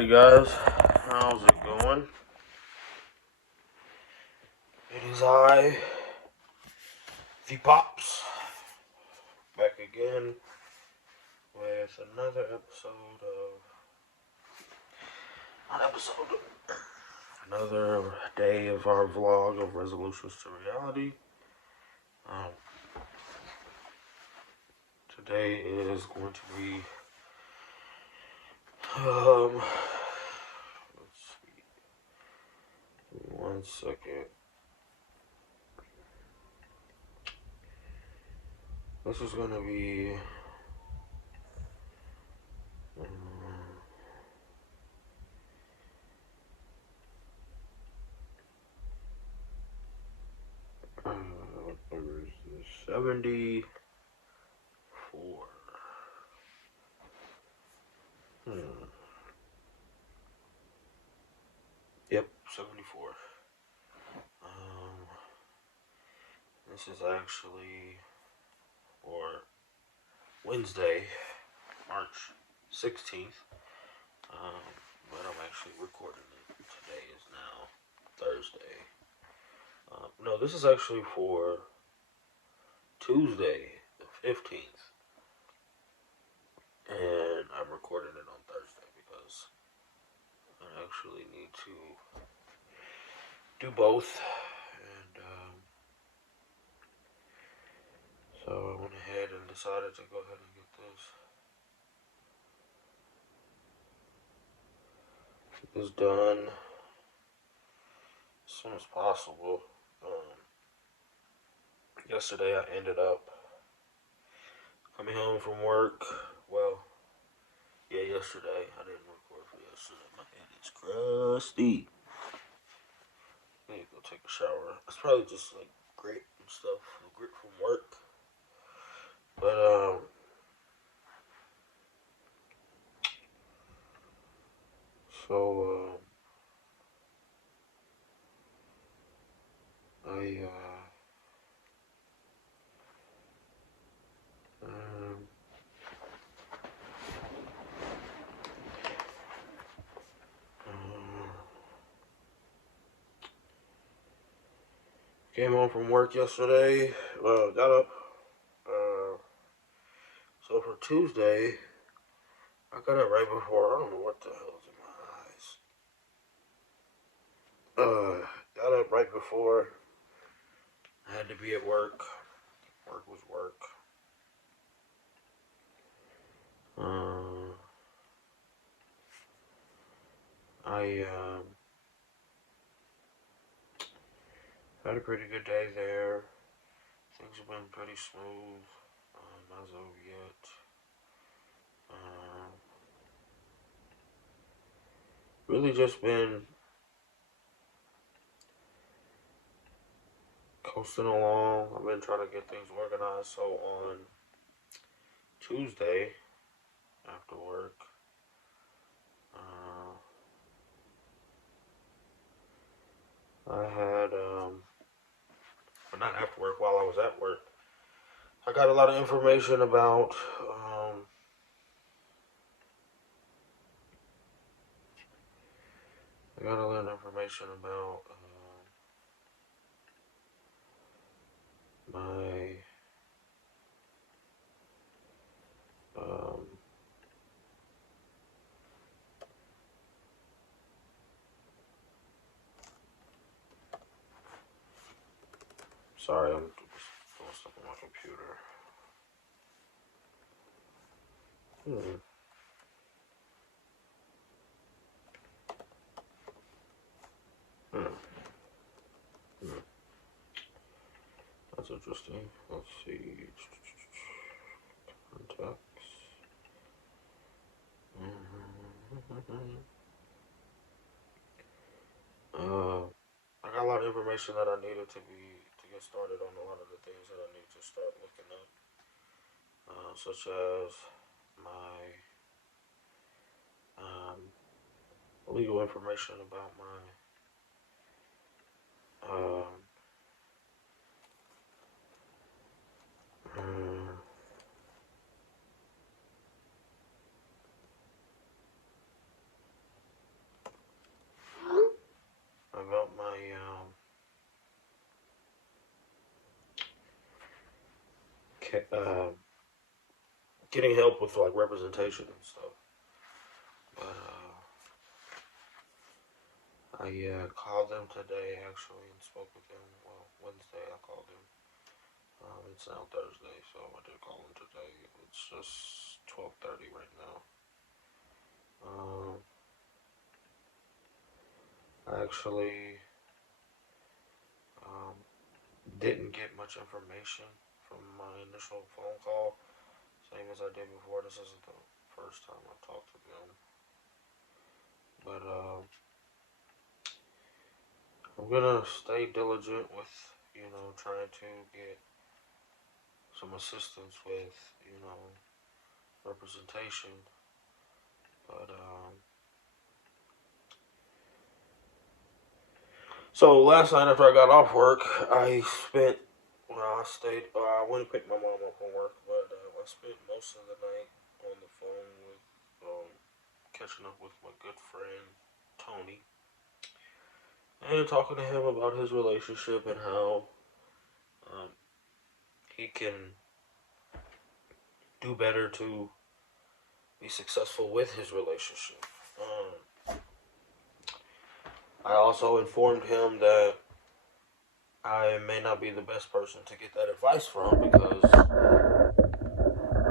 Alrighty, guys, how's it going? It is I, the Popz, back again with another day of our vlog of resolutions to reality. Today is going to be, let's see, give me 1 second. This is going to be, what number is this? 74. Yep, 74. This is actually for Wednesday, March 16th. But I'm actually recording it. Today is now Thursday. No, this is actually for Tuesday, the 15th. And I'm recording it on Thursday because I actually need to do both. And so I went ahead and decided to go ahead and get this done as soon as possible. Yesterday I ended up coming home from work. Well, yeah, yesterday. I didn't record for yesterday. My head is crusty. I need to go take a shower. It's probably just like grit and stuff. Grit from work. But, so, came home from work yesterday. Got up. So for Tuesday, I got up right before. I don't know what the hell's in my eyes. Got up right before I had to be at work. Work was work. I had a pretty good day there. Things have been pretty smooth as of yet. Really just been coasting along. I've been trying to get things organized. So on Tuesday, after work, I had, but not after work, while I was at work, I got a lot of information about, my, sorry, I'm doing stuff on my computer. That's interesting. Let's see. Contacts. I got a lot of information that I needed to get started on a lot of the things that I need to start looking up, such as my legal information about my getting help with like representation and stuff. But I called them today actually and spoke with them. Well, Wednesday I called them. It's now Thursday, so I did call them today. It's just 12:30 right now. I actually um, didn't get much information from my initial phone call, same as I did before. This isn't the first time I've talked to them, but I'm gonna stay diligent with trying to get some assistance with representation, but so last night after I got off work, I spent. Well, I stayed. I went and picked my mom up from work, but I spent most of the night on the phone with, catching up with my good friend Tony, and talking to him about his relationship and how um, he can do better to be successful with his relationship. I also informed him that I may not be the best person to get that advice from because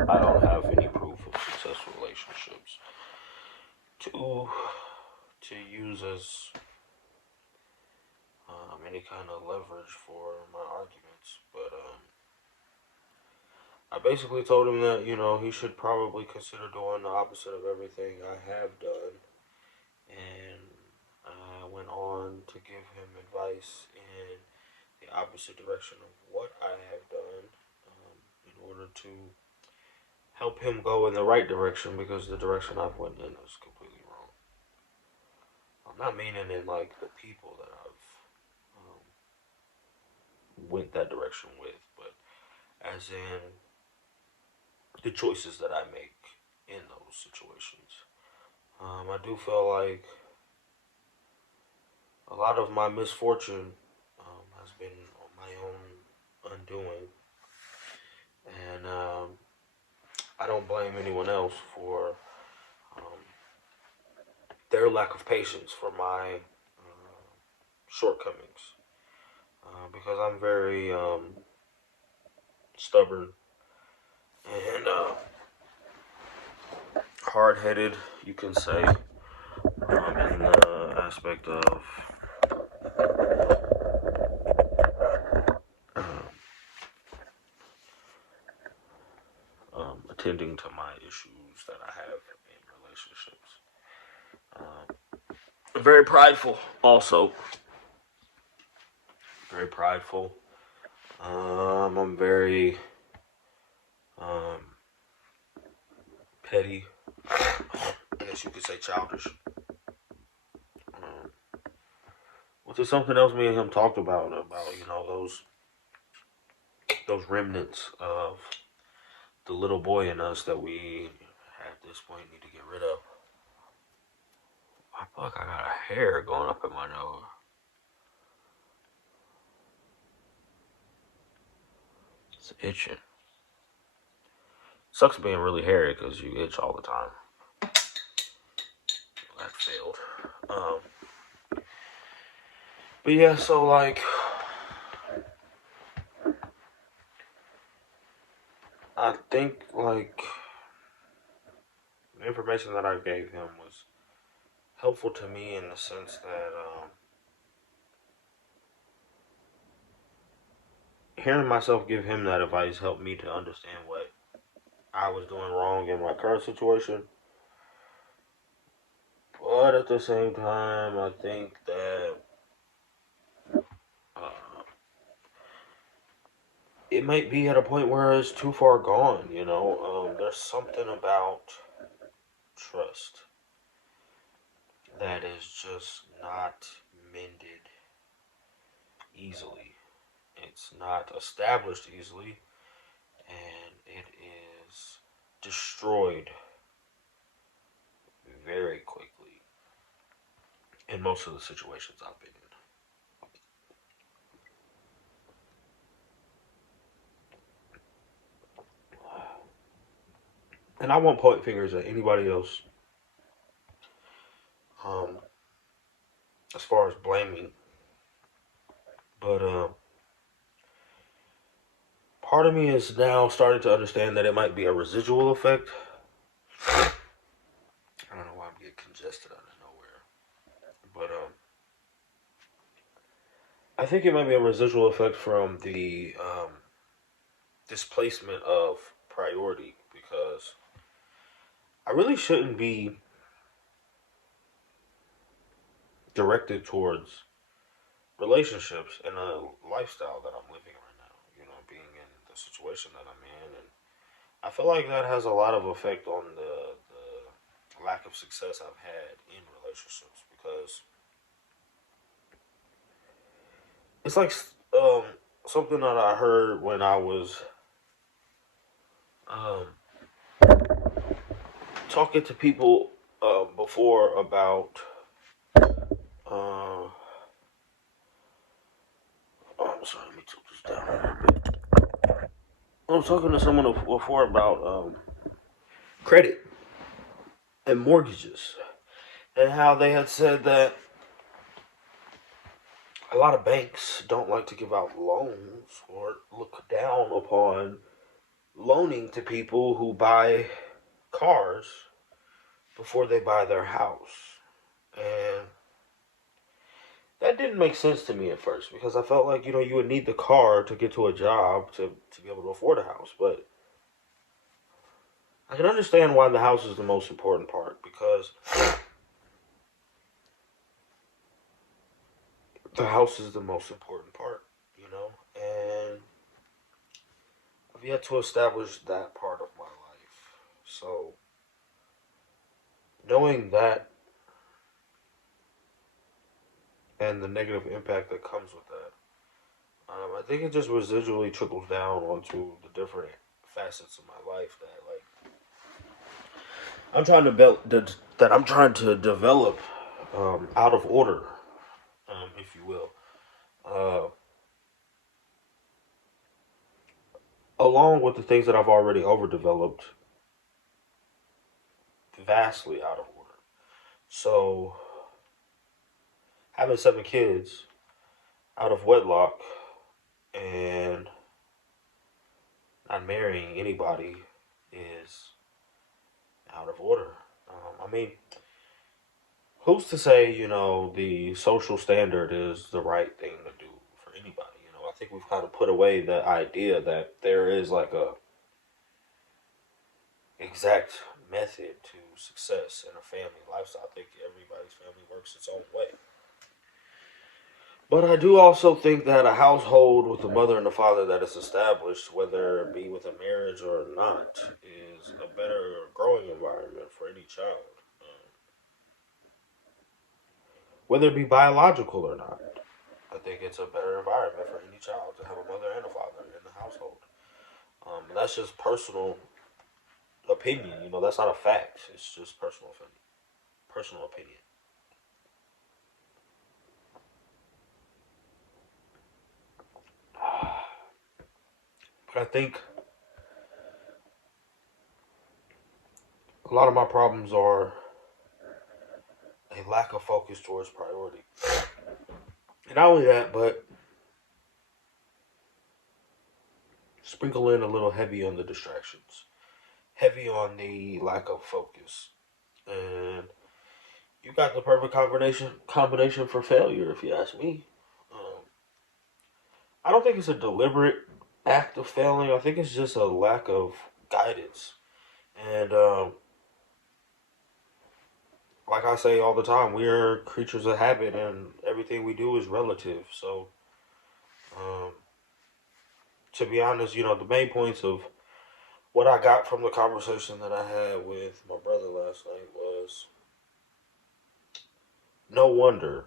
I don't have any proof of successful relationships to use as any kind of leverage for my arguments. But I basically told him that he should probably consider doing the opposite of everything I have done, and I went on to give him advice in the opposite direction of what I have done in order to help him go in the right direction because the direction I've went in is completely wrong. I'm not meaning in like the people that I've went that direction with, but as in the choices that I make in those situations. I do feel like a lot of my misfortune has been on my own undoing, and I don't blame anyone else for um, their lack of patience for my shortcomings, because I'm very stubborn and hard-headed, you can say, in the aspect of attending to my issues that I have in relationships. Very prideful, also. Very prideful. I'm very petty. I guess you could say childish. Which is something else me and him talked about those remnants of the little boy in us that we at this point need to get rid of. I feel like I got a hair going up in my nose. It's itching. Sucks being really hairy because you itch all the time. That failed. But yeah, so like, I think like the information that I gave him was helpful to me in the sense that hearing myself give him that advice helped me to understand what I was doing wrong in my current situation. But at the same time, I think that uh, it might be at a point where it's too far gone. There's something about trust that is just not mended easily. It's not established easily, and it is destroyed very quickly in most of the situations I've been in. and I won't point fingers at anybody else. Um, as far as blaming, but part of me is now starting to understand that it might be a residual effect. I don't know why I'm getting congested out of nowhere, but I think it might be a residual effect from the displacement of priority because I really shouldn't be directed towards relationships and a lifestyle that I'm living right now. You know, being in the situation that I'm in, and I feel like that has a lot of effect on the lack of success I've had in relationships because it's like um, something that I heard when I was um, talking to people before about. Uh, oh, I'm sorry, let me tilt this down a little bit. I was talking to someone before about credit and mortgages and how they had said that a lot of banks don't like to give out loans or look down upon loaning to people who buy cars before they buy their house. And that didn't make sense to me at first because I felt like, you would need the car to get to a job to be able to afford a house. But I can understand why the house is the most important part because the house is the most important part. And I've yet to establish that part of my life. So knowing that and the negative impact that comes with that, I think it just residually trickles down onto the different facets of my life that like I'm trying to that I'm trying to develop out of order, if you will, uh, along with the things that I've already overdeveloped, vastly out of order. So having 7 kids out of wedlock and not marrying anybody is out of order. I mean, who's to say, the social standard is the right thing to do for anybody? I think we've kind of put away the idea that there is like a exact method to success in a family lifestyle. I think everybody's family works its own way. But I do also think that a household with a mother and a father that is established, whether it be with a marriage or not, is a better growing environment for any child. Whether it be biological or not. I think it's a better environment for any child to have a mother and a father in the household. And that's just personal opinion. That's not a fact. It's just personal opinion. Personal opinion. But I think a lot of my problems are a lack of focus towards priority. And not only that, but sprinkle in a little heavy on the distractions, heavy on the lack of focus. And you got the perfect combination for failure, if you ask me. Um, I don't think it's a deliberate act of failing. I think it's just a lack of guidance. And like I say all the time, we are creatures of habit, and everything we do is relative. So, um, to be honest, the main points of what I got from the conversation that I had with my brother last night was no wonder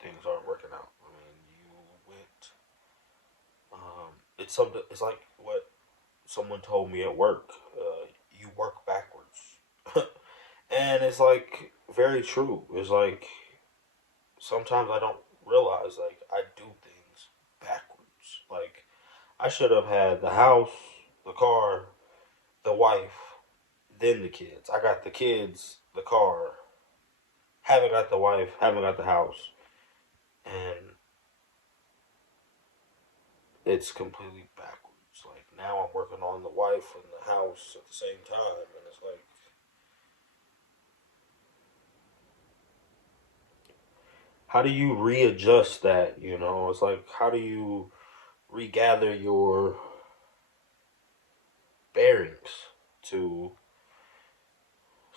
things aren't working out. I mean, you went. It's something. It's like what someone told me at work. You work backwards, and it's like very true. It's like sometimes I don't realize like I do things backwards. Like I should have had the house, the car, the wife. then the kids. I got the kids, the car, haven't got the wife, haven't got the house, and it's completely backwards. Like now I'm working on the wife and the house at the same time, and it's like, how do you readjust that? You know, it's like, how do you regather your bearings to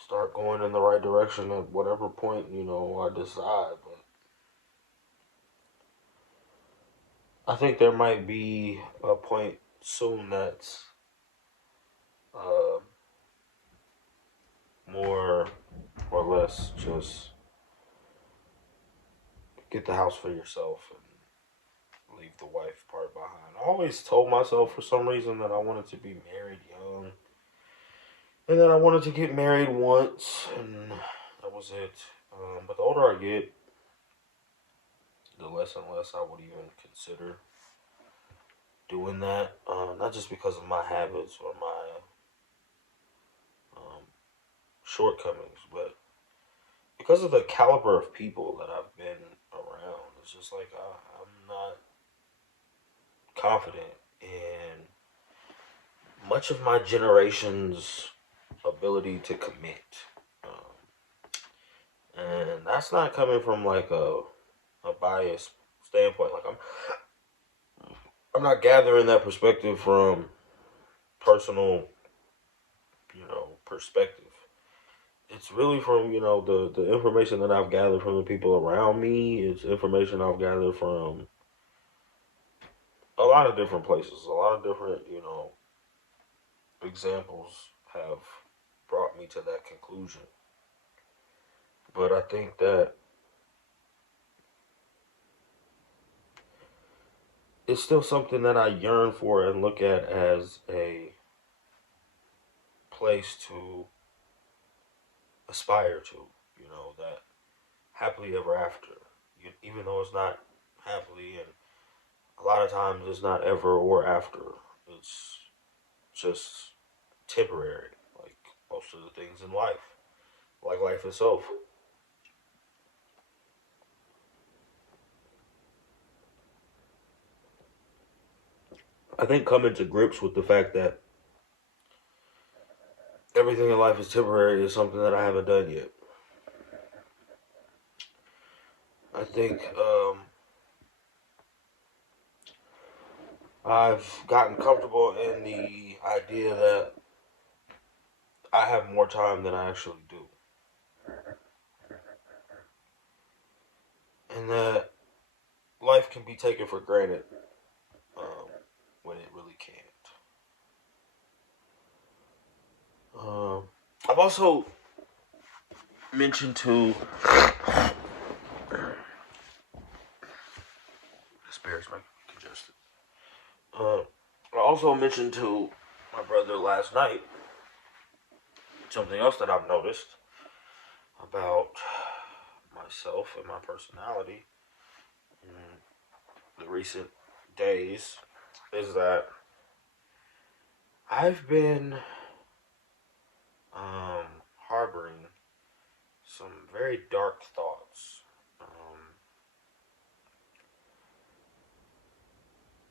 start going in the right direction at whatever point, I decide. But I think there might be a point soon that's uh, more or less just get the house for yourself and leave the wife part behind. I always told myself for some reason that I wanted to be married young, and then I wanted to get married once, and that was it. But the older I get, the less and less I would even consider doing that. Not just because of my habits or my um, shortcomings, but because of the caliber of people that I've been around. It's just like I'm not confident in much of my generation's ability to commit. And that's not coming from like a biased standpoint. Like I'm not gathering that perspective from personal, perspective. It's really from, the information that I've gathered from the people around me. It's information I've gathered from a lot of different places. A lot of different, examples have brought me to that conclusion. But I think that it's still something that I yearn for and look at as a place to aspire to, that happily ever after. Even though it's not happily, and a lot of times it's not ever or after. It's just temporary, like most of the things in life, like life itself. I think coming to grips with the fact that everything in life is temporary is something that I haven't done yet. I think I've gotten comfortable in the idea that I have more time than I actually do, and that life can be taken for granted um, when it really can't. Um, I've also mentioned to this bear's my congested. Uh, I also mentioned to my brother last night something else that I've noticed about myself and my personality in the recent days is that I've been harboring some very dark thoughts,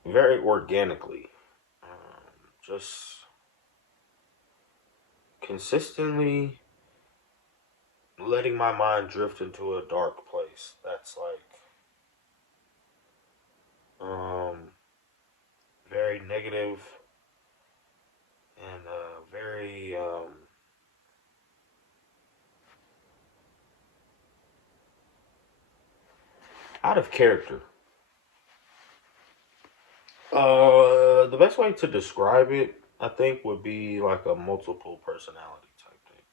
very organically, just consistently letting my mind drift into a dark place. That's like um, very negative and very out of character. The best way to describe it, I think, would be like a multiple personality type thing.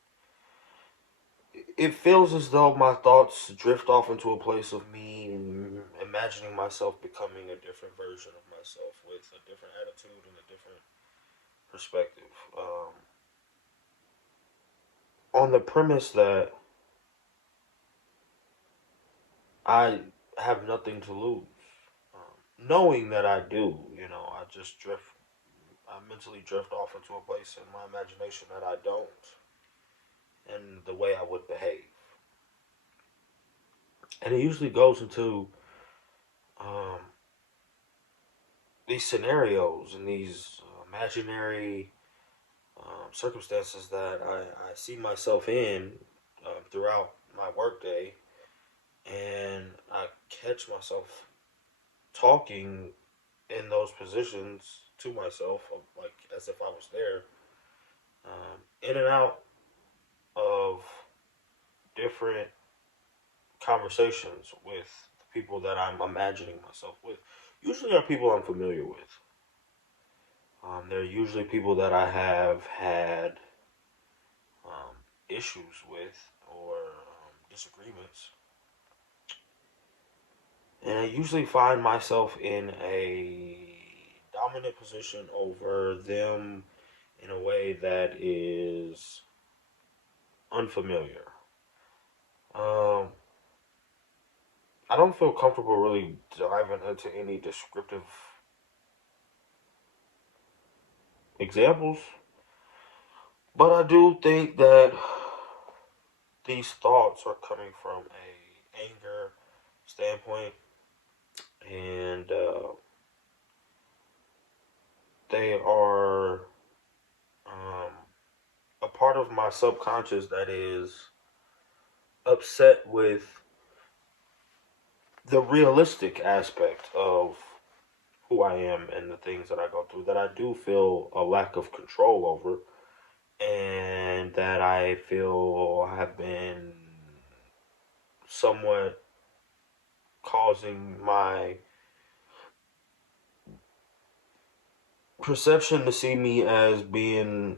It feels as though my thoughts drift off into a place of me imagining myself becoming a different version of myself with a different attitude and a different perspective. On the premise that I have nothing to lose. Knowing that I do, I just drift, I mentally drift off into a place in my imagination that I don't. the way I would behave. And it usually goes into um, these scenarios and these imaginary circumstances that I see myself in throughout my workday, and I catch myself talking in those positions to myself, like as if I was there, in and out of different conversations with the people that I'm imagining myself with. Usually are people I'm familiar with. They're usually people that I have had issues with or disagreements. And I usually find myself in a dominant position over them in a way that is unfamiliar. Um, I don't feel comfortable really diving into any descriptive examples, but I do think that these thoughts are coming from a anger standpoint, and they are a part of my subconscious that is upset with the realistic aspect of who I am and the things that I go through that I do feel a lack of control over, and that I feel have been somewhat causing my perception to see me as being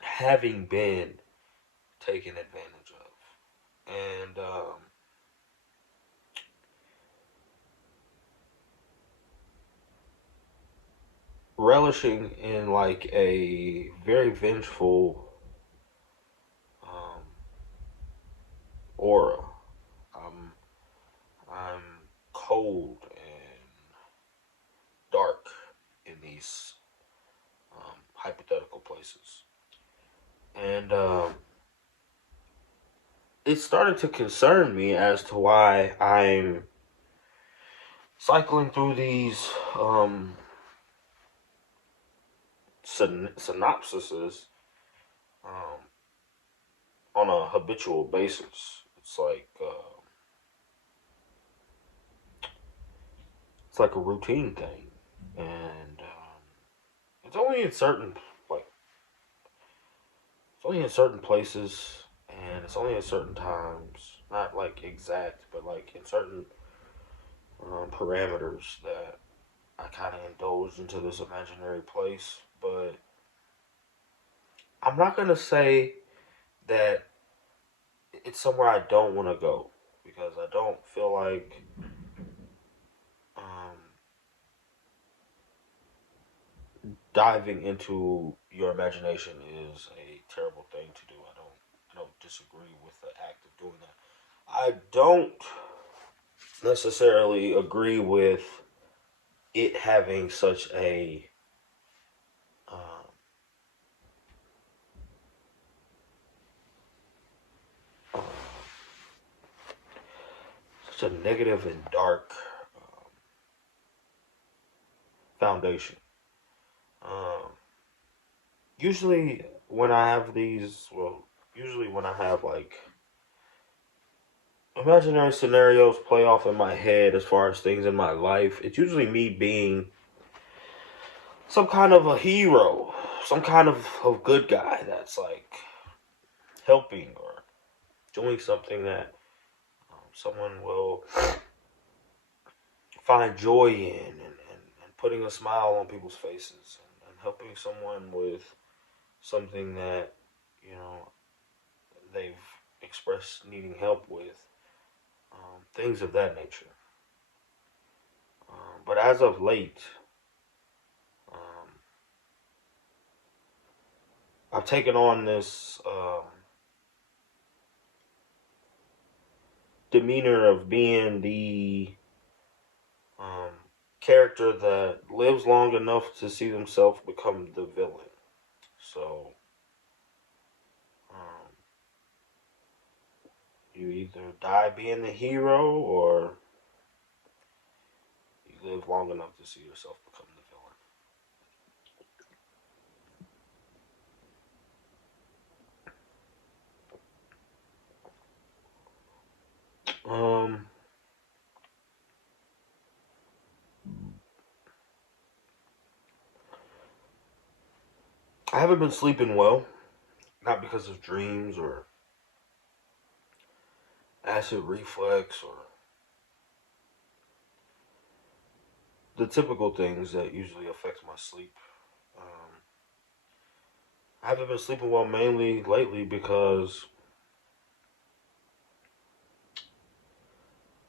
having been taken advantage of, and relishing in like a very vengeful um, aura. I'm I'm cold and dark in these hypothetical places, and it started to concern me as to why I'm cycling through these synopsises um, on a habitual basis. It's like a routine thing, and it's only in certain like it's only in certain places, and it's only in certain times. Not like exact, but like in certain parameters that I kind of indulge into this imaginary place. But I'm not gonna say that it's somewhere I don't want to go, because I don't feel like um, diving into your imagination is a terrible thing to do. I don't disagree with the act of doing that. I don't necessarily agree with it having um, uh, such a negative and dark foundation. Um, usually when I have these, well, usually when I have like imaginary scenarios play off in my head as far as things in my life, it's usually me being some kind of a hero, some kind of good guy that's like helping or doing something that someone will find joy in, and putting a smile on people's faces, and helping someone with something that, you know, they've expressed needing help with, things of that nature. But as of late, um, I've taken on this demeanor of being the um, character that lives long enough to see themselves become the villain. So, um, either die being the hero or you live long enough to see yourself become the villain. I haven't been sleeping well, not because of dreams or acid reflux or the typical things that usually affects my sleep. Um, I haven't been sleeping well mainly lately because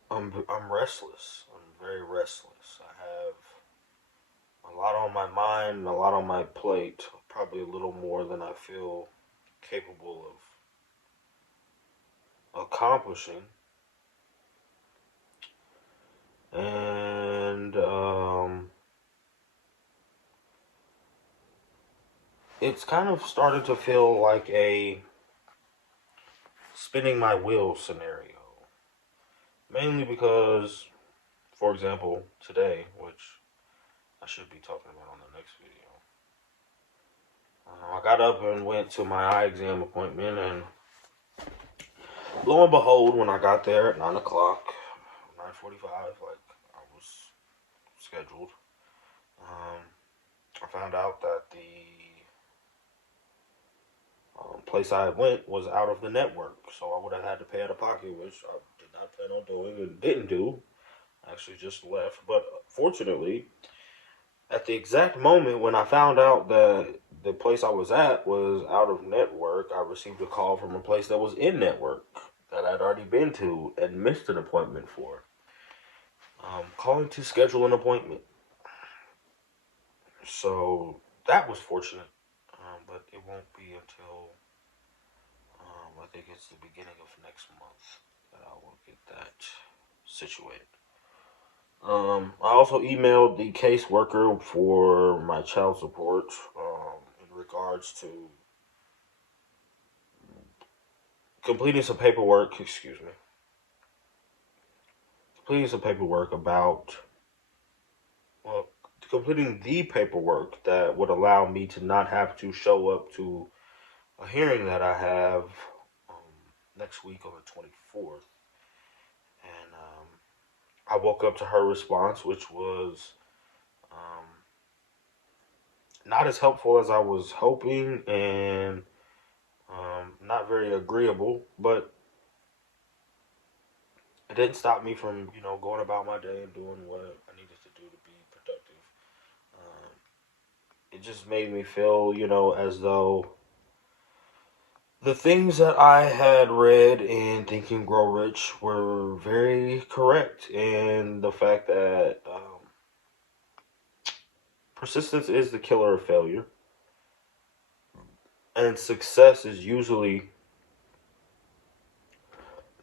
I'm restless. I'm very restless. I have a lot on my mind, a lot on my plate, probably a little more than I feel capable of accomplishing. And it's kind of started to feel like a spinning my wheels scenario. Mainly because, for example, today, which I should be talking about on the next video, I got up and went to my eye exam appointment, and lo and behold, when I got there at 9 o'clock, 9:45, like I was scheduled, um, I found out that the place I went was out of the network, so I would have had to pay out of pocket, which I did not plan on doing and didn't do. I actually just left, but fortunately, at the exact moment when I found out that the place I was at was out of network, I received a call from a place that was in network that I'd already been to and missed an appointment for. Calling to schedule an appointment. So that was fortunate, but it won't be until I think it's the beginning of next month that I will get that situated. I also emailed the caseworker for my child support in regards to completing some paperwork. Excuse me. Completing some paperwork about, well, completing the paperwork that would allow me to not have to show up to a hearing that I have next week on the 24th. And I woke up to her response, which was um, not as helpful as I was hoping and not very agreeable, but it didn't stop me from, going about my day and doing what I needed to do to be productive. Um, it just made me feel, as though the things that I had read in Think and Grow Rich were very correct, and the fact that persistence is the killer of failure, and success is usually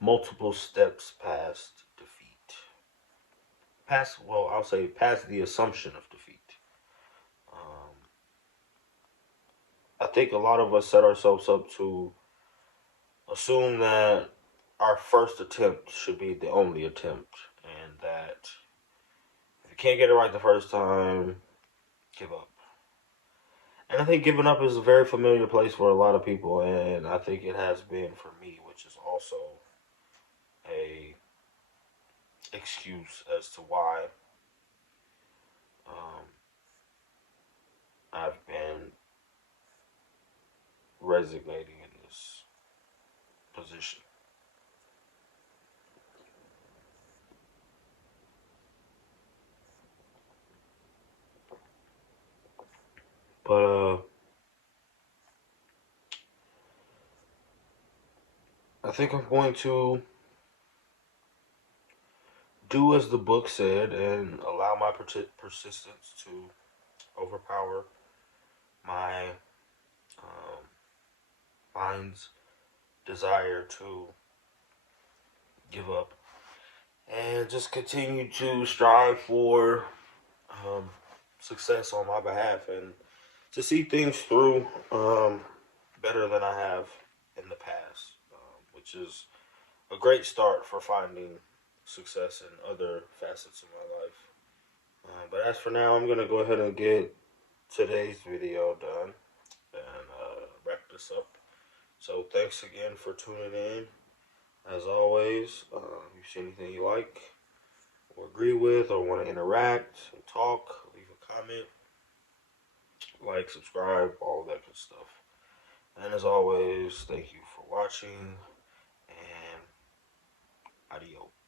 multiple steps past defeat. I'll say past the assumption of defeat. Um, I think a lot of us set ourselves up to assume that our first attempt should be the only attempt, and that if you can't get it right the first time, give up. And I think giving up is a very familiar place for a lot of people, and I think it has been for me, which is also a excuse as to why um, I've been resignating in this position. But I think I'm going to do as the book said and allow my persistence to overpower my um, mind's desire to give up and just continue to strive for um, success on my behalf and to see things through better than I have in the past, which is a great start for finding success in other facets of my life. But as for now, I'm gonna go ahead and get today's video done and wrap this up. So thanks again for tuning in. As always, if you see anything you like or agree with or want to interact and talk, leave a comment, like, subscribe, all that good stuff. And as always, thank you for watching and adios.